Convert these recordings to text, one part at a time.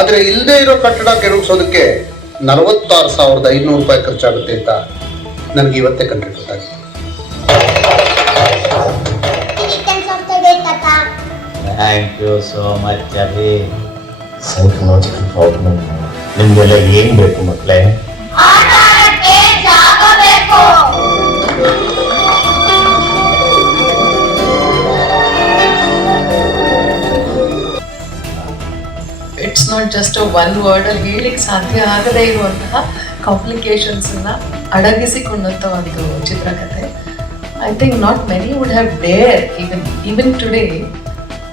ಆದರೆ ಇಲ್ಲದೆ ಇರೋ ಕಟ್ಟಡ ಕೆರಳಿಸೋದಕ್ಕೆ ನಲವತ್ತಾರು ಸಾವಿರದ ಐನೂರು ರೂಪಾಯಿ ಖರ್ಚಾಗುತ್ತೆ ಅಂತ ನನಗೆ ಇವತ್ತೇ ಕಂಡ್ರೆ Tata. Thank you so much Abhi psychological problem ನಿಮಗೆಲ್ಲ ಏನು ಬೇಕು ಮಕ್ಕಳೇ ಒನ್ ವರ್ಡ್ ಅಲ್ಲಿ ಹೇಳಿಕ್ ಸಾಧ್ಯ ಆಗದೇ ಇರುವಂತಹ ಕಾಂಪ್ಲಿಕೇಶನ್ಸ್ ಅನ್ನ ಅಡಗಿಸಿಕೊಂಡಂತ ಒಂದು ಚಿತ್ರಕಥೆ I think not many would have dare even even today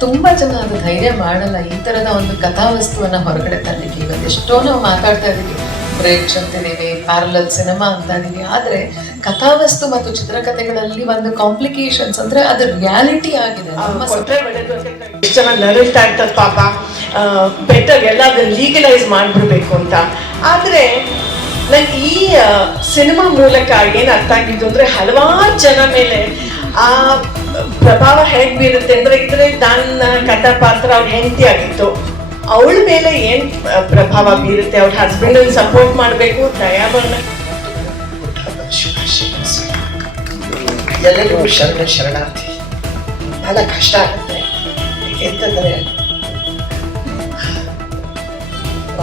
ತುಂಬಾ ಜನ ಅದು ಧೈರ್ಯ ಮಾಡಲ್ಲ. ಈ ತರದ ಒಂದು ಕಥಾವಸ್ತುವನ್ನ ಹೊರಗಡೆ ತರಲಿಕ್ಕೆ ಇವತ್ತು ಎಷ್ಟೋ ನಾವು ಮಾತಾಡ್ತಾ ಇದೀವಿ ಬ್ರೇಕ್ಸ್ ಅಂತಿದ್ದೀವಿ ಪ್ಯಾರಲಲ್ ಸಿನಿಮಾ ಅಂತ ಇದೀವಿ. ಆದ್ರೆ ಕಥಾವಸ್ತು ಮತ್ತು ಚಿತ್ರಕಥೆಗಳಲ್ಲಿ ಒಂದು ಕಾಂಪ್ಲಿಕೇಶನ್ಸ್ ಅಂದ್ರೆ ಅದು ರಿಯಾಲಿಟಿ ಆಗಿದೆ. ಪಾಪ. ಬೆಟರ್ ಎಲ್ಲ ಅದನ್ನ ಲೀಗಲೈಸ್ ಮಾಡಿಬಿಡ್ಬೇಕು ಅಂತ. ಆದರೆ ನಂಗೆ ಈ ಸಿನಿಮಾ ಮೂಲಕ ಏನು ಅರ್ಥ ಆಗಿದ್ದು ಅಂದರೆ ಹಲವಾರು ಜನ ಮೇಲೆ ಆ, ಪ್ರಭಾವ ಹೇಗ್ ಬೀರುತ್ತೆ ಅಂದರೆ ಇದ್ರೆ ನನ್ನ ಕಥಾ ಪಾತ್ರ ಅವ್ರ ಹೆಂಡತಿ ಆಗಿತ್ತು. ಅವಳ ಮೇಲೆ ಏನು ಪ್ರಭಾವ ಬೀರುತ್ತೆ? ಅವ್ರ ಹಸ್ಬೆಂಡನ್ನು ಸಪೋರ್ಟ್ ಮಾಡಬೇಕು ದಯಾವರಣ ಎಲ್ಲರಿಗೂ ಶರಣ ಶರಣಾರ್ಥಿ. ಬಹಳ ಕಷ್ಟ ಆಗುತ್ತೆ. ಎಂತಂದ್ರೆ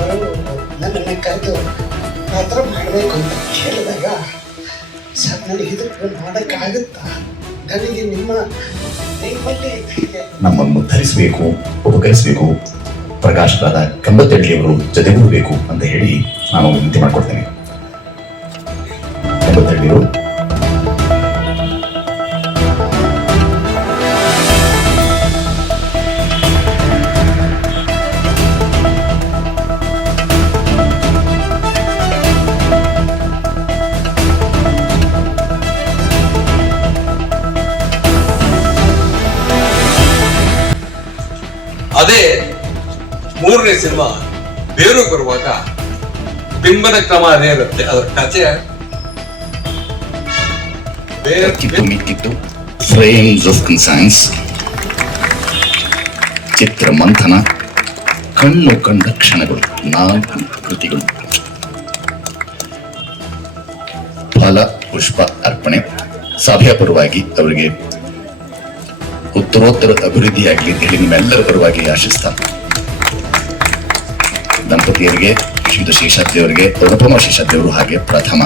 ಅವರು ನನ್ನನ್ನು ಕರೆದು ಆ ಥರ ಮಾಡಬೇಕು ಅಂತ ಕೇಳಿದಾಗ, ಸರ್, ನನಗೆ ಇದು ಮಾಡೋಕ್ಕಾಗುತ್ತಾ? ನನಗೆ ನಿಮ್ಮ ನಿಮ್ಮಲ್ಲಿ ನಮ್ಮನ್ನು ಧರಿಸಬೇಕು, ಉಪಕರಿಸಬೇಕು. ಪ್ರಕಾಶರಾದ ಕಂಬತ್ತಳ್ಳಿಯವರು ಜೊತೆಗೂಡಬೇಕು ಅಂತ ಹೇಳಿ ನಾನು ವಿನಂತಿ ಮಾಡಿಕೊಡ್ತೇನೆ. ಕಂಬತ್ತಳ್ಳಿಯವರು ಮೂರನೇ ಸಿನಿಮಾ ಬೇರು ಬರುವಾಗ ಬಿಂಬನ ಕ್ರಮ ಅದೇ ಇರುತ್ತೆ. ಅದರ ಕಥೆ ಫ್ರೇಮ್ಸ್ ಆಫ್ ಕನ್ಸೈನ್ಸ್ ಚಿತ್ರ ಮಂಥನ. ಕಣ್ಣು ಕಂಡ ಕ್ಷಣಗಳು ನಾಲ್ಕು ಕೃತಿಗಳು. ಫಲ ಪುಷ್ಪ ಅರ್ಪಣೆ. ಸಭೆಯ ಪರವಾಗಿ ಅವರಿಗೆ ಉತ್ತರೋತ್ತರ ಅಭಿವೃದ್ಧಿಯಾಗಲಿ ನಿಮ್ಮೆಲ್ಲರ ಪರವಾಗಿ ಆಶಿಸ್ತಾ ದಂಪತಿಯರಿಗೆ ಶ್ರೀಯುತ ಶೇಷಾದ್ರಿಯವರಿಗೆ ಅವರಿಗೆ ಅನುಪಮ ಶೇಷಾದ್ರಿ ಅವರು ಹಾಗೆ ಪ್ರಥಮ.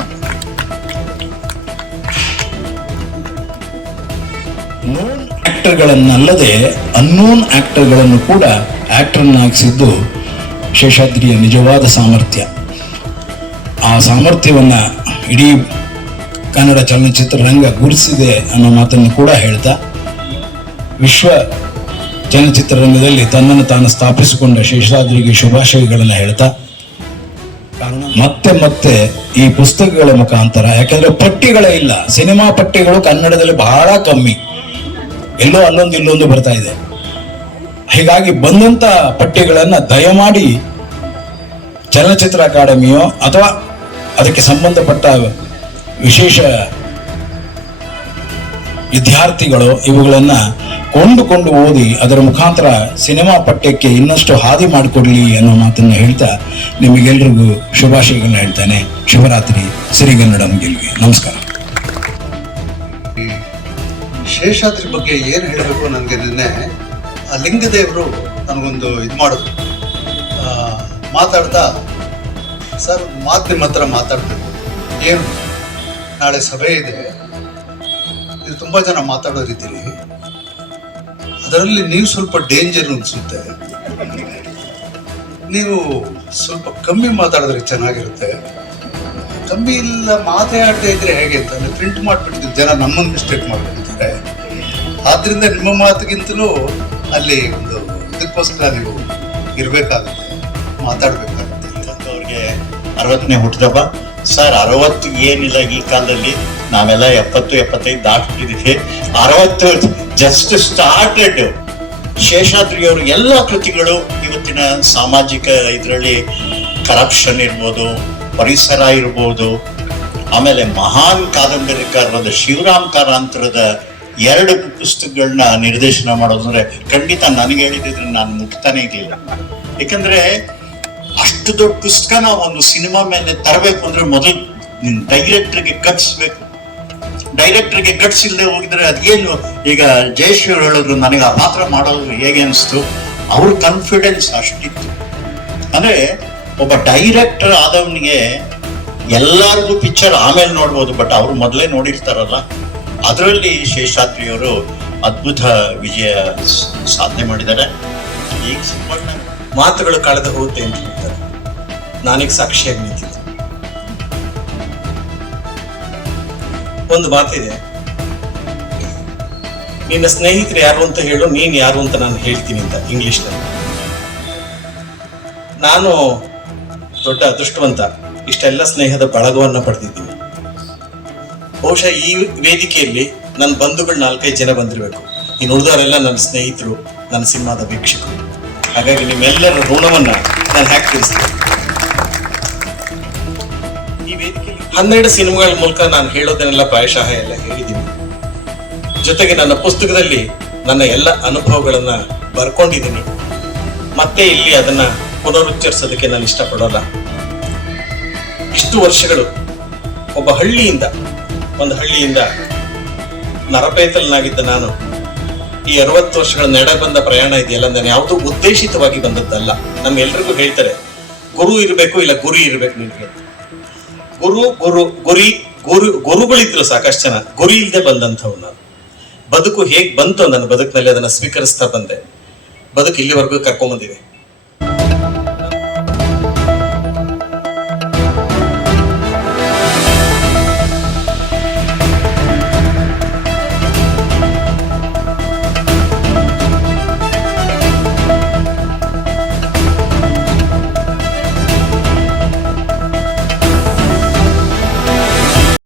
ನೋನ್ ಆಕ್ಟರ್ಗಳನ್ನಲ್ಲದೆ ಅನ್ನೋನ್ ಆಕ್ಟರ್ಗಳನ್ನು ಕೂಡ ಆಕ್ಟರ್ನಾಗಿಸಿದ್ದು ಶೇಷಾದ್ರಿಯ ನಿಜವಾದ ಸಾಮರ್ಥ್ಯ. ಆ ಸಾಮರ್ಥ್ಯವನ್ನ ಇಡೀ ಕನ್ನಡ ಚಲನಚಿತ್ರರಂಗ ಗುರುತಿಸಿದೆ ಅನ್ನೋ ಮಾತನ್ನು ಕೂಡ ಹೇಳ್ತಾ, ವಿಶ್ವ ಚಲನಚಿತ್ರರಂಗದಲ್ಲಿ ತನ್ನನ್ನು ತಾನು ಸ್ಥಾಪಿಸಿಕೊಂಡ ಶೇಷಾದ್ರಿಗೆ ಶುಭಾಶಯಗಳನ್ನು ಹೇಳ್ತಾ, ಮತ್ತೆ ಮತ್ತೆ ಈ ಪುಸ್ತಕಗಳ ಮುಖಾಂತರ, ಯಾಕಂದ್ರೆ ಪಟ್ಟಿಗಳೇ ಇಲ್ಲ, ಸಿನಿಮಾ ಪಟ್ಟಿಗಳು ಕನ್ನಡದಲ್ಲಿ ಬಹಳ ಕಮ್ಮಿ. ಎಲ್ಲೋ ಅಲ್ಲೊಂದು ಇಲ್ಲೊಂದು ಬರ್ತಾ ಇದೆ. ಹೀಗಾಗಿ ಬಂದಂತ ಪಟ್ಟಿಗಳನ್ನ ದಯಮಾಡಿ ಚಲನಚಿತ್ರ ಅಕಾಡೆಮಿಯೋ ಅಥವಾ ಅದಕ್ಕೆ ಸಂಬಂಧಪಟ್ಟ ವಿಶೇಷ ವಿದ್ಯಾರ್ಥಿಗಳು ಇವುಗಳನ್ನ ಕೊಂಡುಕೊಂಡು ಓದಿ ಅದರ ಮುಖಾಂತರ ಸಿನಿಮಾ ಪಠ್ಯಕ್ಕೆ ಇನ್ನಷ್ಟು ಹಾದಿ ಮಾಡಿಕೊಡ್ಲಿ ಅನ್ನೋ ಮಾತನ್ನು ಹೇಳ್ತಾ ನಿಮಗೆಲ್ರಿಗೂ ಶುಭಾಶಯಗಳನ್ನ ಹೇಳ್ತಾನೆ. ಶುಭರಾತ್ರಿ ಸಿರಿಗನ್ನಡಂ ಗೆಲ್ವಿ ನಮಸ್ಕಾರ. ಶೇಷಾದ್ರಿ ಬಗ್ಗೆ ಏನು ಹೇಳಬೇಕು ನನಗೆ ನಿನ್ನೆ, ಆ ಲಿಂಗದೇವರು ನನಗೊಂದು ಇದು ಮಾಡಿದ್ರು ಮಾತಾಡ್ತಾ, ಸರ್ ಮಾತು ನಿಮ್ಮ ಹತ್ರ ಏನು? ನಾಳೆ ಸಭೆ ಇದೆ. ಇದು ತುಂಬ ಜನ ಮಾತಾಡೋ ರೀತಿಲಿ ಅದರಲ್ಲಿ ನೀವು ಸ್ವಲ್ಪ ಡೇಂಜರ್ ಅನಿಸುತ್ತೆ ನೀವು ಸ್ವಲ್ಪ ಕಮ್ಮಿ ಮಾತಾಡಿದ್ರೆ ಚೆನ್ನಾಗಿರುತ್ತೆ. ಕಮ್ಮಿ ಇಲ್ಲ ಮಾತೇ ಆಡದೇ ಇದ್ರೆ ಹೇಗೆ ಅಂತ ಅಲ್ಲಿ ಪ್ರಿಂಟ್ ಮಾಡಿಬಿಟ್ಟಿದ್ದು ಜನ ನಮ್ಮನ್ನು ಮಿಸ್ಟೇಕ್ ಮಾಡ್ಕೊಂಡಿದ್ದಾರೆ ಆದ್ರಿಂದ ನಿಮ್ಮ ಮಾತಿಗಿಂತಲೂ ಅಲ್ಲಿ ಒಂದು ಇದಕ್ಕೋಸ್ಕರ ನೀವು ಇರಬೇಕಾಗುತ್ತೆ, ಮಾತಾಡಬೇಕಾಗುತ್ತೆ ಅವ್ರಿಗೆ ಅರವತ್ತನೇ ಹುಟ್ಟಿದಬ್ಬ ಸರ್ ಅರವತ್ತು ಏನಿಲ್ಲ ಈ ಕಾಲದಲ್ಲಿ, ನಾವೆಲ್ಲ ಎಪ್ಪತ್ತು, ಎಪ್ಪತ್ತೈದು ದಾಟಿದ್ದೀವಿ ಅರವತ್ತು ಜಸ್ಟ್ ಸ್ಟಾರ್ಟೆಡ್ ಶೇಷಾದ್ರಿ ಅವರು ಎಲ್ಲ ಕೃತಿಗಳು ಇವತ್ತಿನ ಸಾಮಾಜಿಕ ಇದರಲ್ಲಿ ಕರಪ್ಷನ್ ಇರ್ಬೋದು, ಪರಿಸರ ಇರ್ಬೋದು, ಆಮೇಲೆ ಮಹಾನ್ ಕಾದಂಬರಿಕಾರರಾದ ಶಿವರಾಮ್ ಕಾರಾಂತರದ ಎರಡು ಪುಸ್ತಕಗಳನ್ನ ನಿರ್ದೇಶನ ಮಾಡೋದಂದ್ರೆ ಖಂಡಿತ ನನಗೆ ಹೇಳಿದ್ರೆ ನಾನು ಮುಟ್ತಾನೆ ಇರಲಿಲ್ಲ. ಯಾಕಂದ್ರೆ ಅಷ್ಟು ದೊಡ್ಡ ಪುಸ್ತಕನ ಒಂದು ಸಿನಿಮಾ ಮೇಲೆ ತರಬೇಕು ಅಂದ್ರೆ ಮೊದಲು ಡೈರೆಕ್ಟರ್ಗೆ ಕಟ್ಸ್ಬೇಕು. ಡೈರೆಕ್ಟರ್ಗೆ ಗಟ್ಸ್ ಇಲ್ಲದೆ ಹೋಗಿದ್ರೆ ಅದೇನು? ಈಗ ಜಯಶ್ರೀ ಅವ್ರು ಹೇಳಿದ್ರು ನನಗೆ ಆ ಪಾತ್ರ ಮಾಡೋದು ಹೇಗೆ ಅನಿಸ್ತು? ಅವ್ರ ಕಾನ್ಫಿಡೆನ್ಸ್ ಅಷ್ಟಿತ್ತು. ಅಂದ್ರೆ ಒಬ್ಬ ಡೈರೆಕ್ಟರ್ ಆದವನಿಗೆ ಎಲ್ಲರಿಗೂ ಪಿಕ್ಚರ್ ಆಮೇಲೆ ನೋಡ್ಬೋದು ಬಟ್ ಅವ್ರು ಮೊದಲೇ ನೋಡಿರ್ತಾರಲ್ಲ. ಅದರಲ್ಲಿ ಶೇಷಾದ್ರಿಯವರು ಅದ್ಭುತ ವಿಜಯ ಸಾಧನೆ ಮಾಡಿದ್ದಾರೆ. ಈಗ ಮಾತುಗಳು ಕಳೆದು ಹೋಗುತ್ತೆ ಅಂತ ಹೇಳ್ತಾರೆ. ನಾನೀಗ ಸಾಕ್ಷಿಯಾಗಿ ನಿಂತಿದ್ದೆ. ಒಂದು ಮಾತಿದೆ ನಿನ್ನ ಸ್ನೇಹಿತರು ಯಾರು ಅಂತ ಹೇಳು, ನೀನ್ ಯಾರು ಅಂತ ನಾನು ಹೇಳ್ತೀನಿ ಅಂತ ಇಂಗ್ಲಿಷ್ನಲ್ಲಿ. ನಾನು ದೊಡ್ಡ ಅದೃಷ್ಟವಂತ, ಇಷ್ಟೆಲ್ಲ ಸ್ನೇಹದ ಬಳಗವನ್ನ ಪಡೆದಿದ್ದೀನಿ. ಬಹುಶಃ ಈ ವೇದಿಕೆಯಲ್ಲಿ ನನ್ನ ಬಂಧುಗಳು ನಾಲ್ಕೈದು ಜನ ಬಂದಿರಬೇಕು. ಇನ್ನು ಉಳಿದವರೆಲ್ಲ ನನ್ನ ಸ್ನೇಹಿತರು, ನನ್ನ ಸಿನಿಮಾದ ವೀಕ್ಷಕರು. ಹಾಗಾಗಿ ನಿಮ್ಮೆಲ್ಲರ ಋಣವನ್ನ ನಾನು ಹ್ಯಾಕ್ ತೀರಿಸ್ತೀನಿ ಹನ್ನೆರಡು ಸಿನಿಮಾಗಳ ಮೂಲಕ ನಾನು ಹೇಳೋದನ್ನೆಲ್ಲ ಪ್ರಾಯಶಃ ಎಲ್ಲ ಹೇಳಿದ್ದೀನಿ. ಜೊತೆಗೆ ನನ್ನ ಪುಸ್ತಕದಲ್ಲಿ ನನ್ನ ಎಲ್ಲ ಅನುಭವಗಳನ್ನ ಬರ್ಕೊಂಡಿದ್ದೀನಿ. ಮತ್ತೆ ಇಲ್ಲಿ ಅದನ್ನ ಪುನರುಚ್ಚರಿಸೋದಕ್ಕೆ ನಾನು ಇಷ್ಟಪಡೋಲ್ಲ. ಇಷ್ಟು ವರ್ಷಗಳು ಒಬ್ಬ ಹಳ್ಳಿಯಿಂದ, ಒಂದು ಹಳ್ಳಿಯಿಂದ ನರಪೇತಲನಾಗಿದ್ದ ನಾನು ಈ ಅರವತ್ತು ವರ್ಷಗಳ ನಡೆ ಬಂದ ಪ್ರಯಾಣ ಇದೆಯಲ್ಲ, ನಾನು ಯಾವುದೂ ಉದ್ದೇಶಿತವಾಗಿ ಬಂದದ್ದಲ್ಲ. ನಮ್ಗೆಲ್ರಿಗೂ ಹೇಳ್ತಾರೆ, ಗುರು ಇರಬೇಕು ಇಲ್ಲ ಗುರಿ ಇರಬೇಕು ನಿನ್ಗೆ. ಗುರು ಗುರು, ಗುರಿ, ಗುರು, ಗುರುಗಳಿದ್ರು ಸಾಕಷ್ಟು ಜನ. ಗುರಿ ಇಲ್ಲದೆ ಬಂದಂಥವು ನಾನು ಬದುಕು ಹೇಗೆ ಬಂತು ನನ್ನ ಬದುಕಿನಲ್ಲಿ ಅದನ್ನ ಸ್ವೀಕರಿಸ್ತಾ ಬಂದೆ. ಬದುಕು ಇಲ್ಲಿವರೆಗೂ ಕರ್ಕೊಂಬಂದಿದೆ.